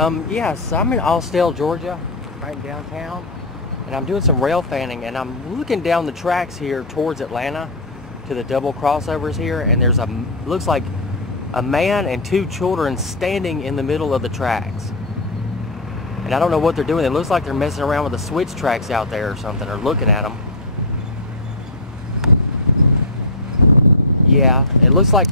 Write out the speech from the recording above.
Yes, I'm in Austell, Georgia, right in downtown, and I'm doing some rail fanning, and I'm looking down the tracks here towards Atlanta to the double crossovers here, and there's looks like a man and two children standing in the middle of the tracks. And I don't know what they're doing. It looks like they're messing around with the switch tracks out there or something, or looking at them. Yeah, it looks like